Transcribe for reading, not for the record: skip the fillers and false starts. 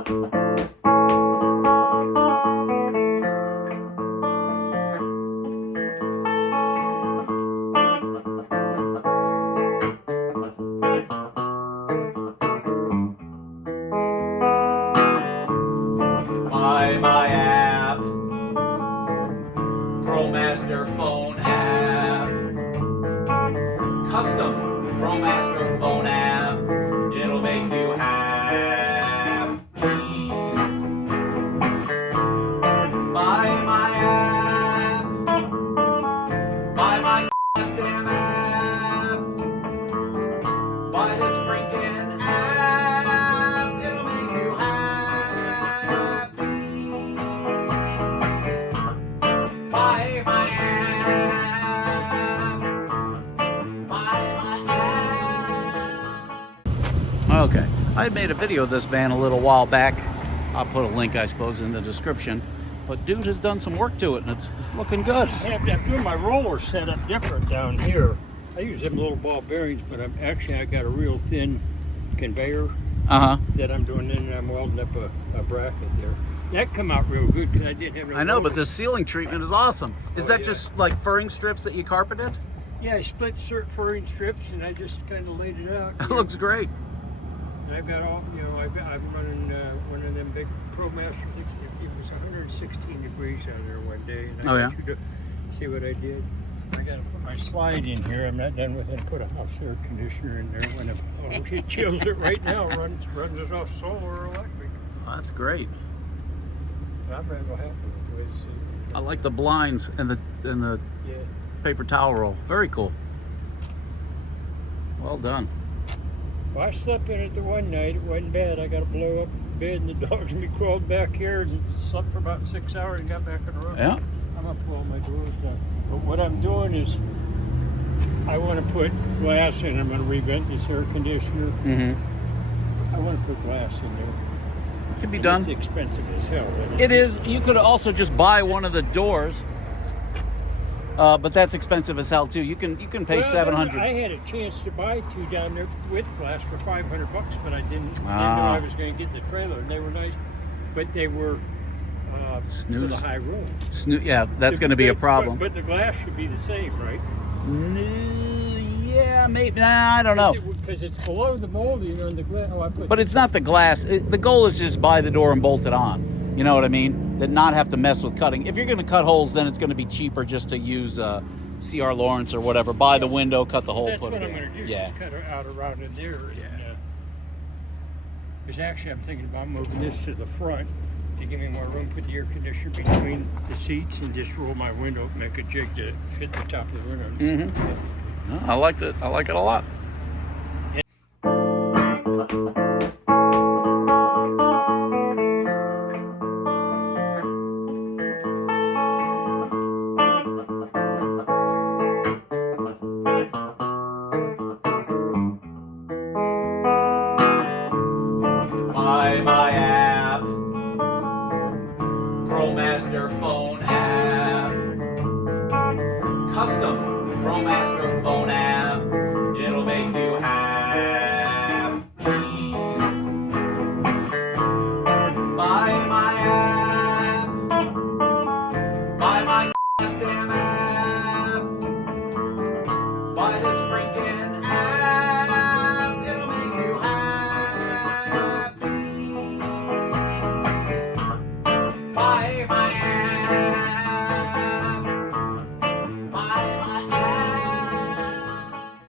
Buy my app, Promaster phone app, custom Promaster phone app, it'll make you happy. Buy my app, buy my goddamn app, buy this freaking app, it'll make you happy. Buy my app, buy my app. Okay, I made a video of this van a little while back. I'll put a link, I suppose, in the description. But dude has done some work to it, and it's looking good. I'm doing my roller setup different down here. I use them little ball bearings, but I got a real thin conveyor that I'm doing in, and I'm welding up a bracket there. That come out real good because I didn't have any I know, roller. but this ceiling treatment is awesome. Is that just like furring strips that you carpeted? Yeah, I split furring strips, and I just kind of laid it out. It looks great. And I've got all, I'm running one of them big Promasters. It was 116 degrees out there one day, and I got you to see what I did. I got to put my slide in here. I'm not done with it. Put a house air conditioner in there when it chills it right now. Runs it off solar or electric. Oh, that's great. I'm ready to help with the way it's I like the blinds and the paper towel roll. Very cool. Well done. Well, I slept in it the one night. It wasn't bad. I got to blow up bed, and the dogs and me crawled back here and slept for about 6 hours and got back on the road. Yeah. I'm gonna pull all my doors down. But what I'm doing is I want to put glass in. I'm going to revent this air conditioner. I want to put glass in there. It can be done. It's expensive as hell. It is. You could also just buy one of the doors, but that's expensive as hell too. You can pay $700. I had a chance to buy two down there with glass for $500, but I didn't know I was going to get the trailer, and they were nice, but they were for the high road. Yeah, that's going to be a problem. But the glass should be the same, right? Yeah, maybe. Nah, I don't know. Because it's below the molding on the glass. Oh, But it's not the glass. The goal is just buy the door and bolt it on. You know what I mean? That not have to mess with cutting. If you're going to cut holes, then it's going to be cheaper just to use C.R. Lawrence or whatever. Buy the window, cut the hole, That's put what it I'm in. going to do. Yeah. Just cut it out around in there. Because actually, I'm thinking about moving this to the front to give me more room. Put the air conditioner between the seats and just roll my window, make a jig to fit the top of the window. No, I like it. I like it a lot. Buy my app, Promaster phone